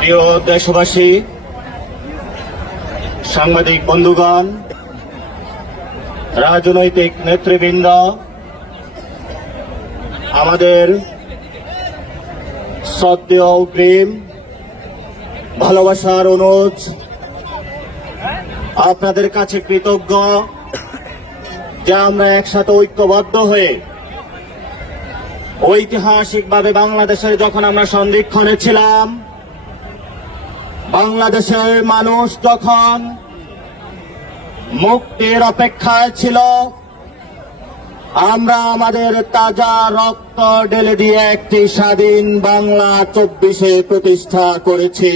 প্রিয় দেশবাসী সাংবাদিক বন্ধুগণ রাজনৈতিক নেতৃবৃন্দ আমাদের শ্রদ্ধেয় প্রেম ভালোবাসার অনুজ আপনাদের কাছে কৃতজ্ঞ যে আমরা একসাথে ঐক্যবদ্ধ হয়ে ঐতিহাসিকভাবে বাংলাদেশের যখন আমরা সন্ধিক্ষণে ছিলাম, বাংলাদেশের মানুষ যখন মুক্তির অপেক্ষায় ছিল, আমরা আমাদের তাজা রক্ত ঢেলে দিয়ে একটি স্বাধীন বাংলা চব্বিশে প্রতিষ্ঠা করেছি।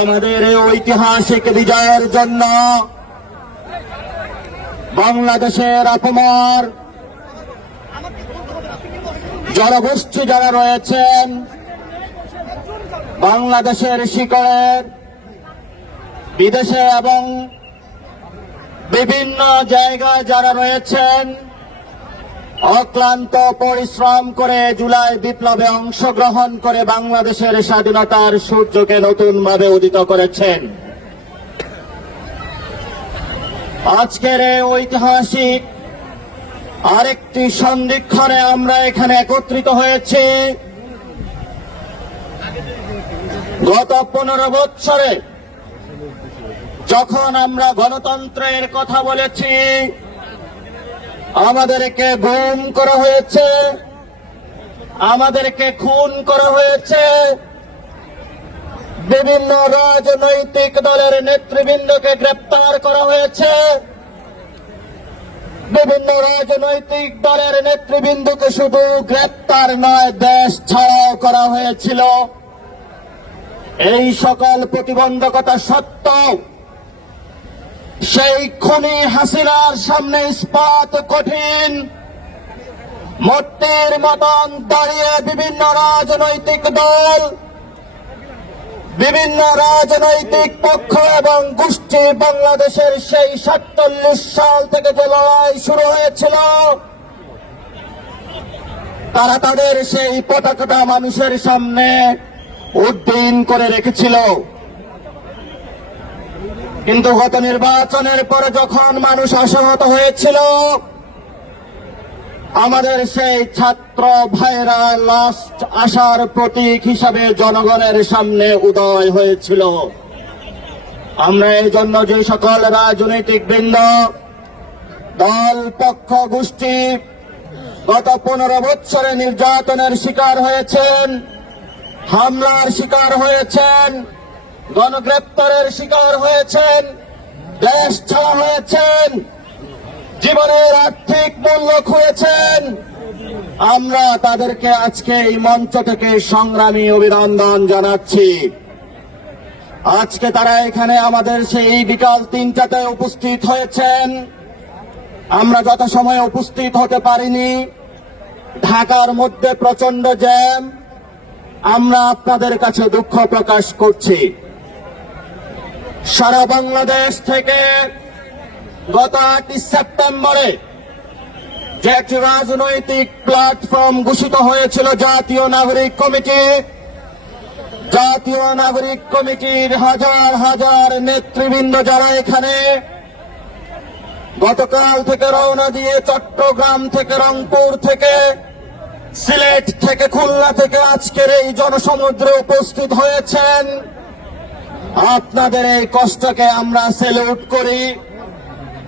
আমাদের এই ঐতিহাসিক বিজয়ের জন্য বাংলাদেশের অপমার জনগোষ্ঠী যারা রয়েছেন, বাংলাদেশের শিকড়ের, বিদেশে এবং বিভিন্ন জায়গায় যারা রয়েছেন অক্লান্ত পরিশ্রম করে জুলাই বিপ্লবে অংশগ্রহণ করে বাংলাদেশের স্বাধীনতার সূর্যকে নতুনভাবে উদিত করেছেন। আজকের ঐতিহাসিক আরেকটি সন্ধিক্ষণে আমরা এখানে একত্রিত হয়েছি। গত পনেরো বৎসরে যখন আমরা গণতন্ত্রের কথা বলেছি আমাদেরকে গুম করা হয়েছে। আমাদেরকে খুন করা হয়েছে। বিভিন্ন রাজনৈতিক দলের নেতৃবৃন্দকে গ্রেপ্তার করা হয়েছে। বিভিন্ন রাজনৈতিক দলের নেতৃবৃন্দকে শুধু গ্রেপ্তার নয়, দেশ ছাড়াও করা হয়েছিল। এই সকল প্রতিবন্ধকতা সত্ত্বেও সেই খুনি হাসিনার সামনে ইস্পাত কঠিন। মূর্তির মতন দাঁড়িয়ে বিভিন্ন রাজনৈতিক দল, বিভিন্ন রাজনৈতিক পক্ষ এবং গোষ্ঠী বাংলাদেশের সেই সাতচল্লিশ সাল থেকে যে লড়াই শুরু হয়েছিল, তারা তাদের সেই পতাকাটা মানুষের সামনে উদ্দিন করে রেখেছিল। কিন্তু গত নির্বাচনের পরে যখন মানুষ আশাহত হয়েছিল, আমাদের সেই ছাত্র ভাইরা লাস্ট আশার প্রতীক হিসাবে জনগণের সামনে উদয় হয়েছিল। আমরা এই জন্য যে সকল রাজনৈতিক বৃন্দ, দল, পক্ষ, গোষ্ঠী গত পনেরো বৎসরে নির্যাতনের শিকার হয়েছেন, হামলার শিকার হয়েছেন গণগ্রেপ্তারের শিকার হয়েছেন, দেশ ছাড়া হয়েছেন, জীবনের আর্থিক মূল্য খুঁয়েছেন। আমরা তাদেরকে আজকে এই মঞ্চ থেকে সংগ্রামী অভিনন্দন জানাচ্ছি। আজকে তারা এখানে আমাদের সেই বিকাল তিনটাতে উপস্থিত হয়েছেন। আমরা যত সময় উপস্থিত হতে পারিনি, ঢাকার মধ্যে প্রচণ্ড জ্যাম, আমরা আপনাদের কাছে দুঃখ প্রকাশ করছি। সারা বাংলাদেশ থেকে গত আটই সেপ্টেম্বরে যে একটি রাজনৈতিক প্ল্যাটফর্ম ঘোষিত হয়েছিল জাতীয় নাগরিক কমিটি। জাতীয় নাগরিক কমিটির হাজার হাজার নেতৃবৃন্দ যারা এখানে গতকাল থেকে রওনা দিয়ে চট্টগ্রাম থেকে রংপুর থেকে সিলেট থেকে খুলনা থেকে আজকের এই জনসমুদ্রে উপস্থিত হয়েছেন। আপনাদের এই কষ্টকে আমরা সেলুট করি।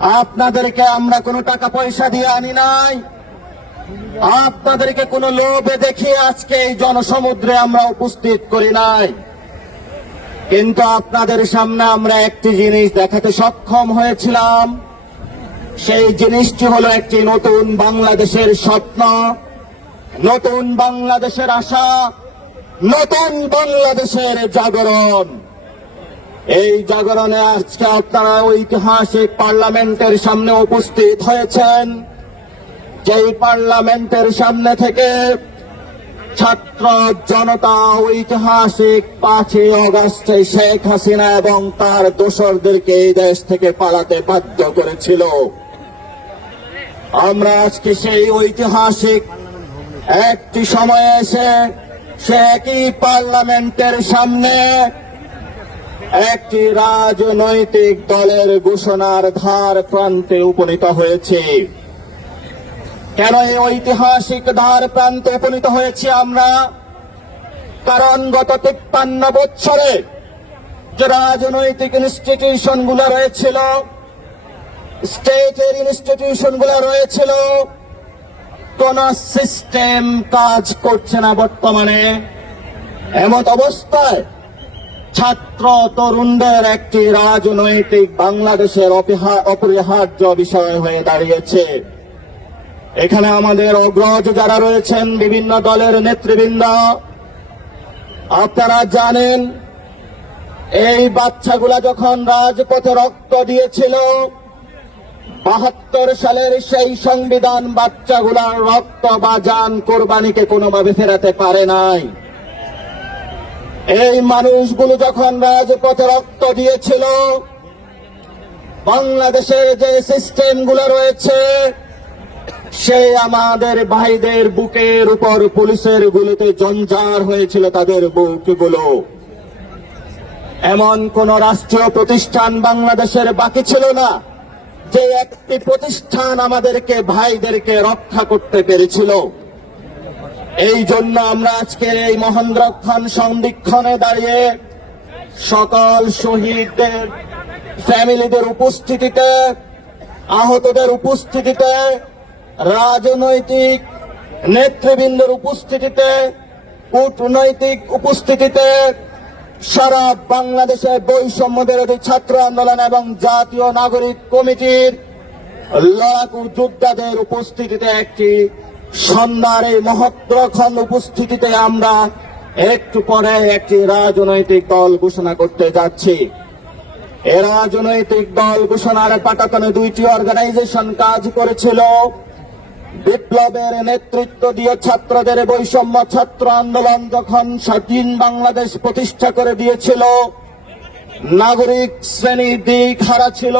আপনাদেরকে আমরা কোনো টাকা পয়সা দিয়ে আনি নাই। আপনাদেরকে কোনো লোভে দেখিয়ে আজকে এই জনসমুদ্রে আমরা উপস্থিত করি নাই। কিন্তু আপনাদের সামনে আমরা একটি জিনিস দেখাতে সক্ষম হয়েছিলাম। সেই জিনিসটি হলো একটি নতুন বাংলাদেশের স্বপ্ন। নতুন বাংলাদেশের আশা। নতুন বাংলাদেশের জাগরণ। এই জাগরণে আজকে আপনারা ঐতিহাসিক পার্লামেন্টের সামনে উপস্থিত হয়েছেন। যেই পার্লামেন্টের সামনে থেকে ছাত্র জনতা ঐতিহাসিক পাঁচই অগস্টে শেখ হাসিনা এবং তার দোসরদেরকে এই দেশ থেকে পালাতে বাধ্য করেছিল। আমরা আজকে সেই ঐতিহাসিক একটি সময়ে এসে সে একই পার্লামেন্টের সামনে একটি রাজনৈতিক দলের ঘোষণার ধার প্রান্তে উপনীত হয়েছে। কেন এই ঐতিহাসিক ধার প্রান্তে উপনীত হয়েছি আমরা? কারণ গত তিপ্পান্ন বছরে যে রাজনৈতিক ইনস্টিটিউশনগুলো রয়েছিল স্টেটের ইনস্টিটিউশনগুলো রয়েছিল, কোন সিস্টেম কাজ করছে না বর্তমানে। এমত অবস্থায় ছাত্র তরুণদের একটি রাজনৈতিক বাংলাদেশের অপরিহার্য বিষয় হয়ে দাঁড়িয়েছে। এখানে আমাদের অগ্রজ যারা রয়েছেন, বিভিন্ন দলের নেতৃবৃন্দ, আপনারা জানেন, এই বাচ্চাগুলা যখন রাজপথে রক্ত দিয়েছিল, বাহাত্তর সালের সেই সংবিধান বাচ্চাগুলার রক্ত বা যান কোরবানিকে কোনোভাবে ফেরাতে পারে নাই। এই মানুষগুলো যখন রাজপথে রক্ত দিয়েছিল, বাংলাদেশের যে সিস্টেমগুলো রয়েছে সে আমাদের ভাইদের বুকের উপর পুলিশের গুলিতে জঞ্জার হয়েছিল তাদের বুকগুলো। এমন কোন রাষ্ট্রীয় প্রতিষ্ঠান বাংলাদেশের বাকি ছিল না, যে একটি প্রতিষ্ঠান আমাদেরকে ভাইদেরকে রক্ষা করতে পেরেছিল। এই জন্য আমরা আজকে এই মহেন্দ্রক্ষণ সন্ধিক্ষণে দাঁড়িয়ে সকল শহীদদের, ফ্যামিলিদের উপস্থিতিতে, আহতদের উপস্থিতিতে, রাজনৈতিক নেতৃবৃন্দের উপস্থিতিতে, কূটনৈতিক উপস্থিতিতে, সারা বাংলাদেশে বৈষম্য বিরোধী ছাত্র আন্দোলন এবং জাতীয় নাগরিক কমিটির লড়াকু যোদ্ধাদের উপস্থিতিতে একটি সন্ধ্যার এই মহত্রক্ষণ উপস্থিতিতে আমরা একটু পরে একটি রাজনৈতিক দল ঘোষণা করতে যাচ্ছি। এ রাজনৈতিক দল ঘোষণার পাটাতনে দুইটি অর্গানাইজেশন কাজ করেছিল। বিপ্লবের নেতৃত্ব দিয়ে ছাত্রদের বৈষম্য ছাত্র আন্দোলন যখন স্বাধীন বাংলাদেশ প্রতিষ্ঠা করে দিয়েছিল, নাগরিক শ্রেণি দিক হারা ছিল।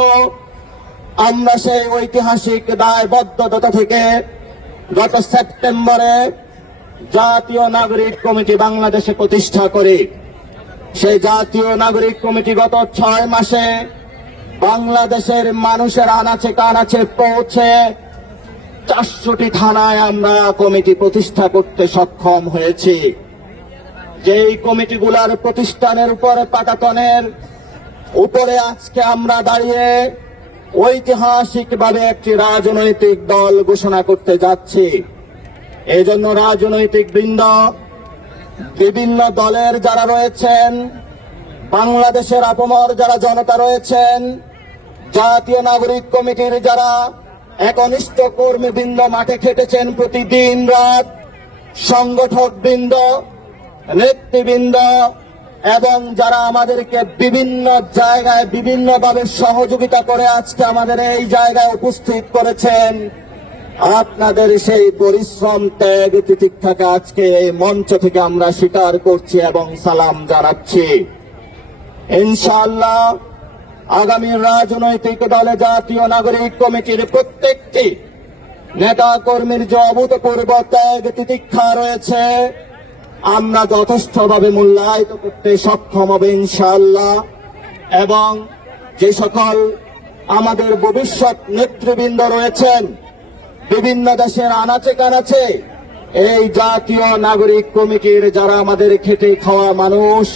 আমরা সেই ঐতিহাসিক দায়বদ্ধতা থেকে গত সেপ্টেম্বরে জাতীয় নাগরিক কমিটি বাংলাদেশে প্রতিষ্ঠা করে। সেই জাতীয় নাগরিক কমিটি গত ছয় মাসে বাংলাদেশের মানুষের আনাচে কানাচে পৌঁছে চারশোটি থানায় আমরা কমিটি প্রতিষ্ঠা করতে সক্ষম হয়েছি। যেই কমিটিগুলার প্রতিষ্ঠানের উপরে পাটাতনের উপরে আজকে আমরা দাঁড়িয়ে ঐতিহাসিকভাবে একটি রাজনৈতিক দল ঘোষণা করতে যাচ্ছে। এই জন্য রাজনৈতিক বৃন্দ, বিভিন্ন দলের যারা রয়েছেন, বাংলাদেশের আপমর যারা জনতা রয়েছেন, জাতীয় নাগরিক কমিটির যারা একনিষ্ঠ কর্মীবৃন্দ মাঠে খেটেছেন প্রতিদিন রাত সংগঠক বৃন্দ নেতৃবৃন্দ এবং যারা আমাদেরকে বিভিন্ন জায়গায় বিভিন্নভাবে সহযোগিতা করে আজকে আমাদের এই জায়গায় উপস্থিত করেছেন, আপনাদের সেই পরিশ্রম ত্যাগ তিতিক্ষাকে আজকে এই মঞ্চ থেকে আমরা স্বীকার করছি এবং সালাম জানাচ্ছি। ইনশাআল্লাহ আগামী রাজনৈতিক দলে জাতীয় নাগরিক কমিটির প্রত্যেকটি নেতা কর্মীর যে অভূতপূর্ব ত্যাগ তিতিক্ষা রয়েছে আমরা যথেষ্টভাবে মূল্যায়িত করতে সক্ষম হবে ইনশাআল্লাহ। এবং যে সকল আমাদের ভবিষ্যৎ নেতৃবৃন্দ রয়েছেন, বিভিন্ন দেশের আনাচে কানাচে, এই জাতীয় নাগরিক কমিটির যারা আমাদের খেটে খাওয়া মানুষ,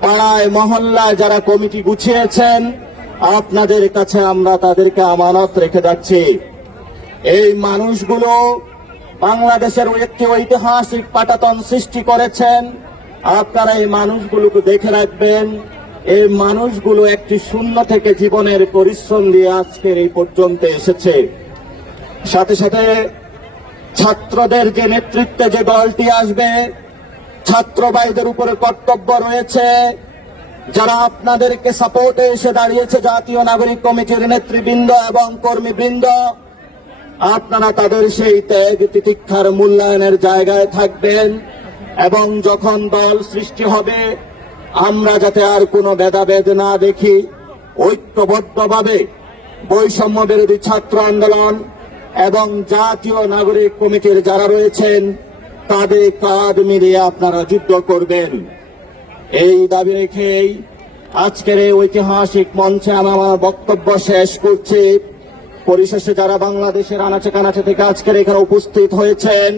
পাড়ায়, মহল্লায় যারা কমিটি গুছিয়েছেন, আপনাদের কাছে আমরা তাদেরকে আমানত রেখে যাচ্ছি। এই মানুষগুলো বাংলাদেশের একটি ঐতিহাসিক পাটাতন সৃষ্টি করেছেন। আপনারা এই মানুষগুলোকে দেখে রাখবেন। এই মানুষগুলো একটি শূন্য থেকে জীবনের পরিশ্রম দিয়ে আজকের এই পর্যন্ত এসেছে। সাথে সাথে ছাত্রদের যে নেতৃত্বে যে দলটি আসবে ছাত্র ভাইদের উপরে কর্তব্য রয়েছে। যারা আপনাদেরকে সাপোর্টে এসে দাঁড়িয়েছে জাতীয় নাগরিক কমিটির নেতৃবৃন্দ এবং কর্মীবৃন্দ আপনারা তাদের সেই ত্যাগ, তিতিক্ষার মূল্যায়নের জায়গায় থাকবেন এবং যখন দল সৃষ্টি হবে, আমরা যাতে আর কোনো ভেদাভেদ না দেখি, ঐক্যবদ্ধভাবে বৈষম্য বিরোধী ছাত্র আন্দোলন এবং জাতীয় নাগরিক কমিটির যারা রয়েছেন কাঁধে কাঁধ মিলিয়ে আপনারা যুদ্ধ করবেন। এই দাবি রেখেই আজকের এই ঐতিহাসিক মঞ্চে আমার বক্তব্য শেষ করছি। পরিশেষে যারা বাংলাদেশের আনাচে কানাচে থেকে আজকের এখানে উপস্থিত হয়েছেন